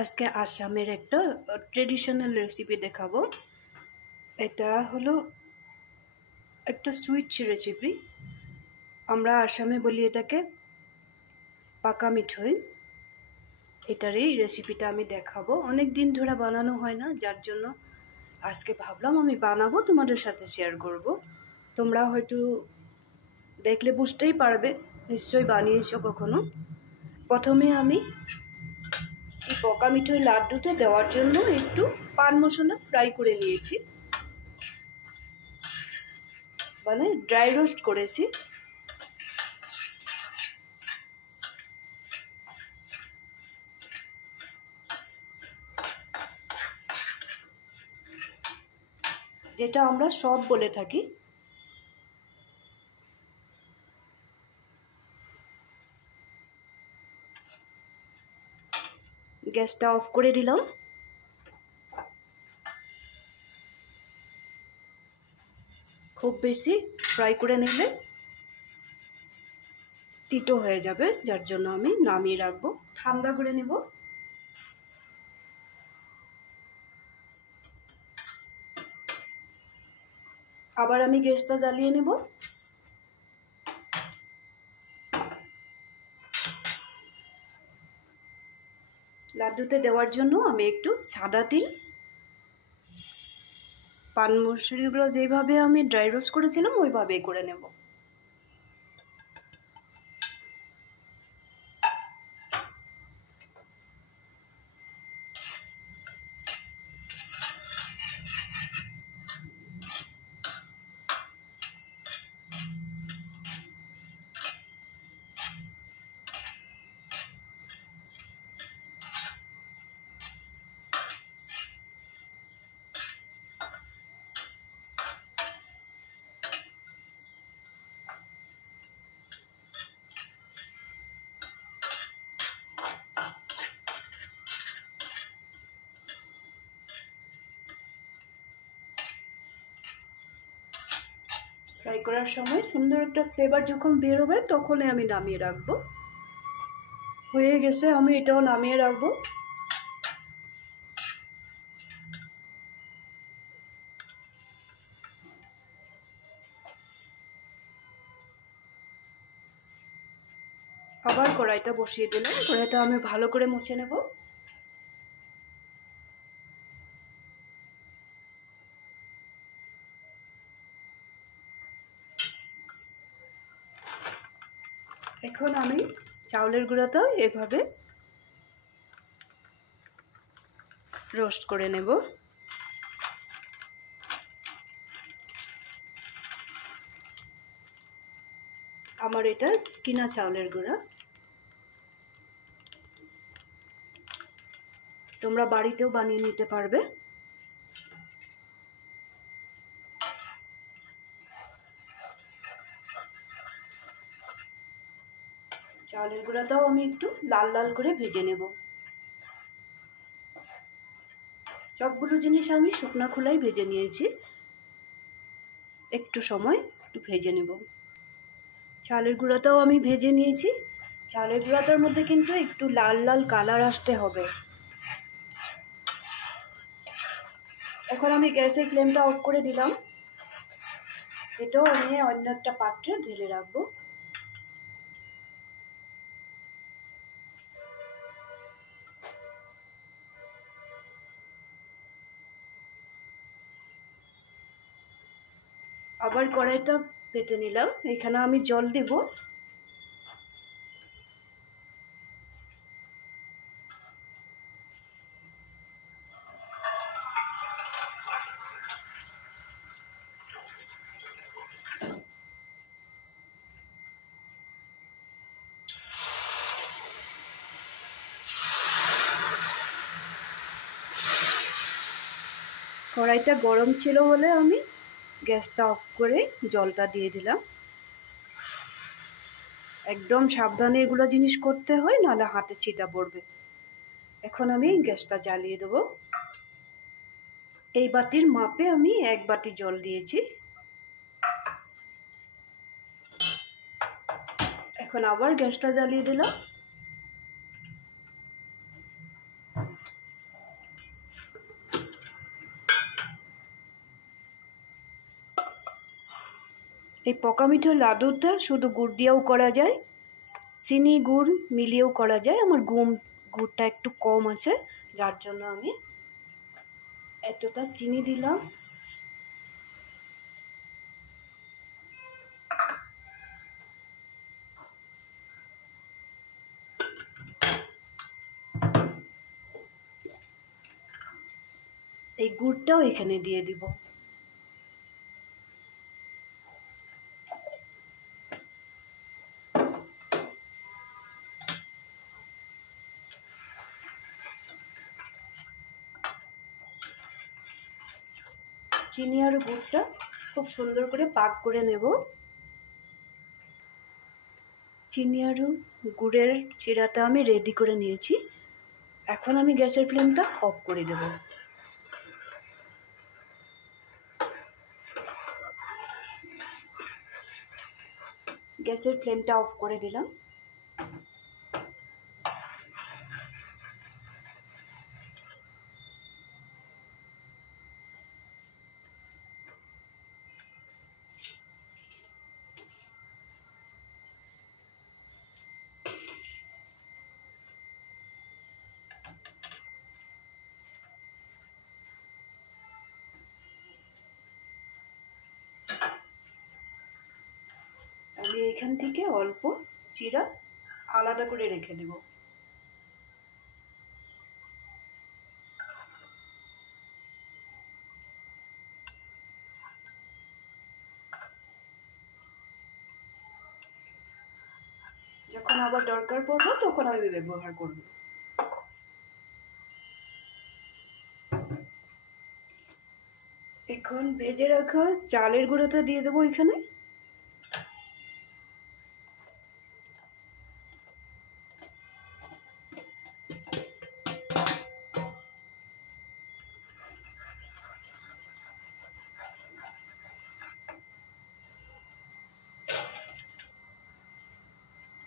আজকে আসামের একটা ট্রেডিশনাল রেসিপি দেখাবো। এটা হলো একটা সুইট রেসিপি। আমরা আসামে বলি এটাকে পাকা মিঠই। এটারই রেসিপিটা আমি দেখাবো। অনেক দিন ধরে বানানো হয় না, যার জন্য আজকে ভাবলাম আমি বানাবো, তোমাদের সাথে শেয়ার করব। তোমরা হয়তো দেখলে বুঝতেই পারবে, নিশ্চয়ই বানিয়েছো কখনো। প্রথমে আমি এই পকা মিঠই লাড্ডুতে দেওয়ার জন্য একটু পান মশলা ফ্রাই করে নিয়েছি, মানে ড্রাই রোস্ট করেছি। যেটা আমরা সব বলে থাকি। গ্যাসটা অফ করে দিলাম। খুব বেশি ফ্রাই করে নিলে তিতো হয়ে যাবে, যার জন্য আমি নামিয়ে রাখবো, ঠান্ডা করে নেব। আবার আমি গ্যাসটা জ্বালিয়ে নেব। লাড্ডুতে দেওয়ার জন্য আমি একটু সাদা তিল, পান মশলাগুলো যেভাবে আমি ড্রাই রোস্ট করেছিলাম ওইভাবেই করে নেব। ফ্রাই করার সময় সুন্দর একটা ফ্লেভার যখন বের হবে তখনই আমি নামিয়ে রাখবো। হয়ে গেছে, আমি এটাও নামিয়ে রাখবো। আবার কড়াইটা বসিয়ে দিলাম। কড়াইটা আমি ভালো করে মুছে নেব। এখন আমি চাউলের গুঁড়াটাও এভাবে রোস্ট করে নেব। আমার এটা কিনা চাউলের গুঁড়া, তোমরা বাড়িতেও বানিয়ে নিতে পারবে। চাউলের গুঁড়াটাও আমি একটু লাল লাল করে ভেজে নেব। সবগুলো জিনিস আমি শুকনো খোলাই ভেজে নিয়েছি। একটু সময় একটু ভেজে নেব। চালের গুঁড়াটাও আমি ভেজে নিয়েছি। চালের গুঁড়াটার মধ্যে কিন্তু একটু লাল লাল কালার আসতে হবে। এখন আমি গ্যাসের ফ্লেমটা অফ করে দিলাম। এটাও আমি অন্য একটা পাত্রে ঢেলে রাখবো। আবার কড়াইটা পেতে নিলাম। এখানে আমি জল দেব। কড়াইটা গরম ছিল বলে আমি গ্যাসটা অফ করে জলটা দিয়ে দিলাম। একদম সাবধানে এগুলো জিনিস করতে হয়, নাহলে হাতে ছিটা পড়বে। এখন আমি গ্যাসটা জ্বালিয়ে দেবো। এই বাটির মাপে আমি 1 বাটি জল দিয়েছি। এখন আবার গ্যাসটা জ্বালিয়ে দিলাম। এই পকা মিঠার লাডুটা শুধু গুড় দিয়েও করা যায়, চিনি গুড় মিলিয়েও করা যায়। আমার গুড়টা একটু কম আছে, যার জন্য আমি এতটা চিনি দিলাম। এই গুড়টাও এখানে দিয়ে দিব। চিনি আর গুড়টা খুব সুন্দর করে পাক করে নেব। চিনি আর গুড়ের চিড়াটা আমি রেডি করে নিয়েছি। এখন আমি গ্যাসের ফ্লেমটা অফ করে দেব। গ্যাসের ফ্লেমটা অফ করে দিলাম। আমি এখান থেকে অল্প চিড়া আলাদা করে রেখে দেব। যখন আবার দরকার পড়বে তখন আমি ব্যবহার করব। এখন ভেজে রাখা চালের গুঁড়োটা দিয়ে দেবো এখানে।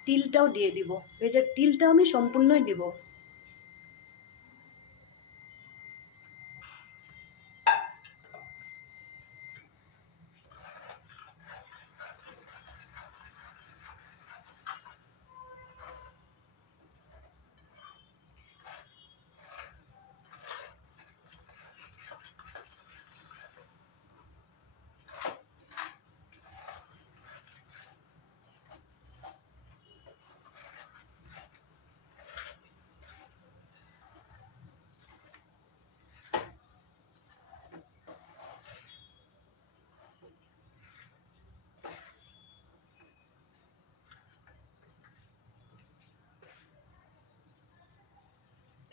তিলটাও দিয়ে দিব। ভেজা তিলটা আমি সম্পূর্ণই দিব।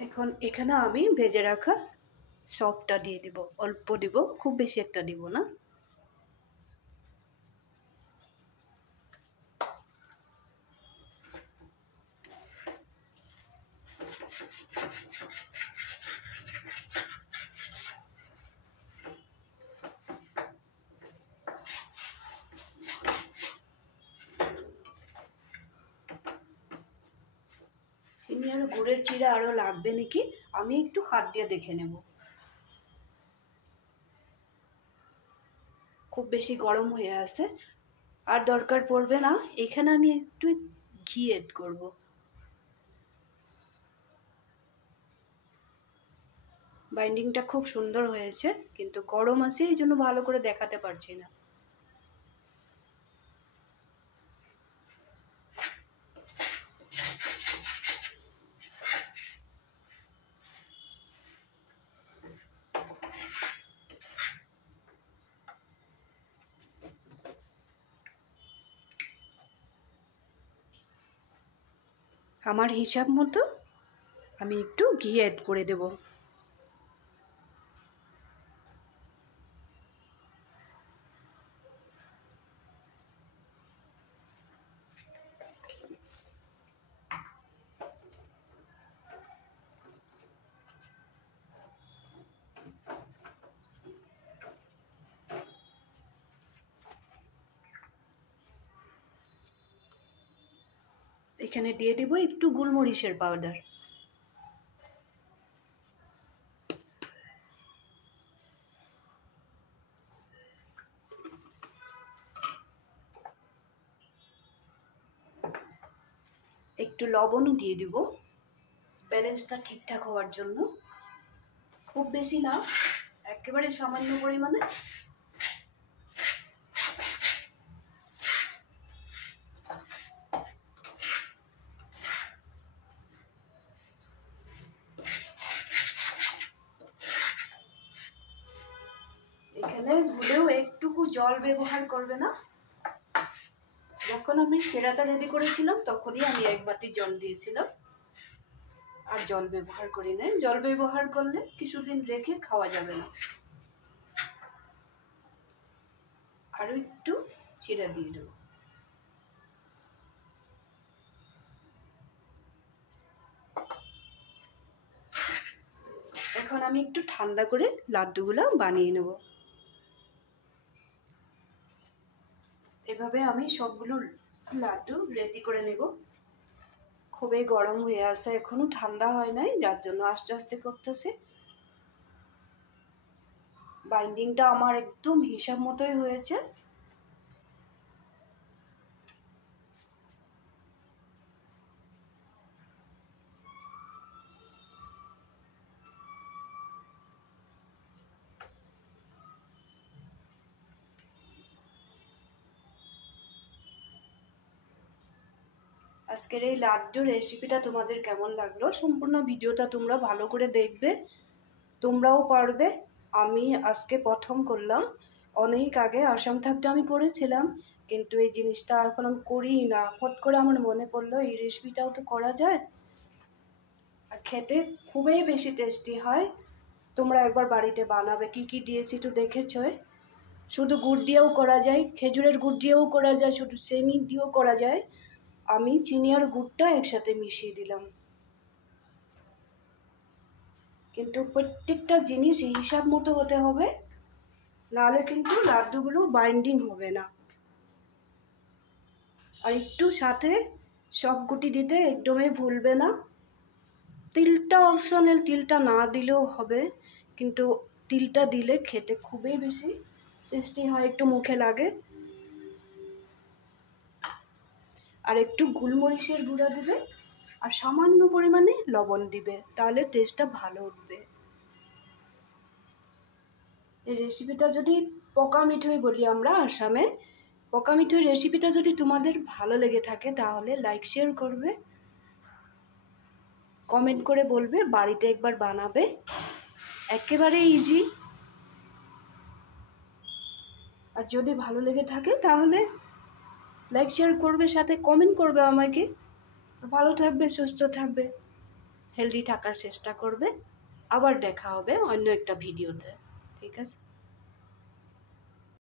এখন এখানে আমি ভেজে রাখা সফটটা দিয়ে দিব। অল্প দিব, খুব বেশি একটা দিব না। চিনি আর গুড়ের চিড়া আরো লাগবে নাকি আমি একটু হাত দিয়ে দেখে নেব। খুব বেশি গরম হয়ে আছে, আর দরকার পড়বে না। এখানে আমি একটু ঘি এড করব। বাইন্ডিংটা খুব সুন্দর হয়েছে, কিন্তু গরম আছে এই জন্য ভালো করে দেখাতে পারছি না। আমার হিসাব মতো আমি একটু ঘি অ্যাড করে দেব। এখানে দিয়ে দেব একটু গোলমরিচের পাউডার। একটু লবণও দিয়ে দিব ব্যালেন্সটা ঠিকঠাক হওয়ার জন্য। খুব বেশি না, একেবারে সামান্য পরিমাণে। এখানে ভুলেও একটুকু জল ব্যবহার করবে না। যখন আমি সেরাটা রেডি করেছিলাম তখনই আমি 1 বাটি জল দিয়েছিলাম, আর জল ব্যবহার করি না। জল ব্যবহার করলে কিছুদিন রেখে খাওয়া যাবে না। আরো একটু চিড়া দিয়ে দেব। এখন আমি একটু ঠান্ডা করে লাড্ডুগুলো বানিয়ে নেব। এভাবে আমি সবগুলো লাড্ডু রেডি করে নেব। খুবই গরম হয়ে আসে, এখনো ঠান্ডা হয় নাই, যার জন্য আস্তে আস্তে করতেছে। বাইন্ডিংটা আমার একদম হিসাব মতোই হয়েছে। আজকের এই লাড্ডুর রেসিপিটা তোমাদের কেমন লাগলো? সম্পূর্ণ ভিডিওটা তোমরা ভালো করে দেখবে, তোমরাও পারবে। আমি আজকে প্রথম করলাম, অনেক আগে আসাম থাকতে আমি করেছিলাম, কিন্তু এই জিনিসটা এখন আমি করি না। ফট করে আমার মনে পড়লো এই রেসিপিটাও তো করা যায়, আর খেতে খুবই বেশি টেস্টি হয়। তোমরা একবার বাড়িতে বানাবে। কি কি দিয়েছি তো দেখেছই। শুধু গুড় দিয়েও করা যায়, খেজুরের গুড় দিয়েও করা যায়, শুধু চিনি দিয়েও করা যায়। আমি চিনি আর গুড়টা একসাথে মিশিয়ে দিলাম, কিন্তু প্রত্যেকটা জিনিস হিসাব মতো হতে হবে, নাহলে কিন্তু লাড্ডুগুলো বাইন্ডিং হবে না। আর একটু সাথে সব গুটি দিতে একদমই ভুলবে না। তিলটা অপশনাল, তিলটা না দিলেও হবে, কিন্তু তিলটা দিলে খেতে খুবই বেশি টেস্টি হয়, একটু মুখে লাগে। আর একটু গোলমরিচের গুঁড়া দিবে, আর সামান্য পরিমাণে লবণ দিবে, তাহলে টেস্টটা ভালো উঠবে। এই রেসিপিটা যদি পকা মিঠই বলি আমরা আসামে, পকা মিঠই রেসিপিটা যদি তোমাদের ভালো লেগে থাকে তাহলে লাইক শেয়ার করবে, কমেন্ট করে বলবে, বাড়িতে একবার বানাবে। একেবারে ইজি। আর যদি ভালো লেগে থাকে তাহলে লাইক শেয়ার করবে, সাথে কমেন্ট করবে আমাকে। ভালো থাকবে, সুস্থ থাকবে, হেলদি থাকার চেষ্টা করবে। আবার দেখা হবে অন্য একটা ভিডিওতে। ঠিক আছে।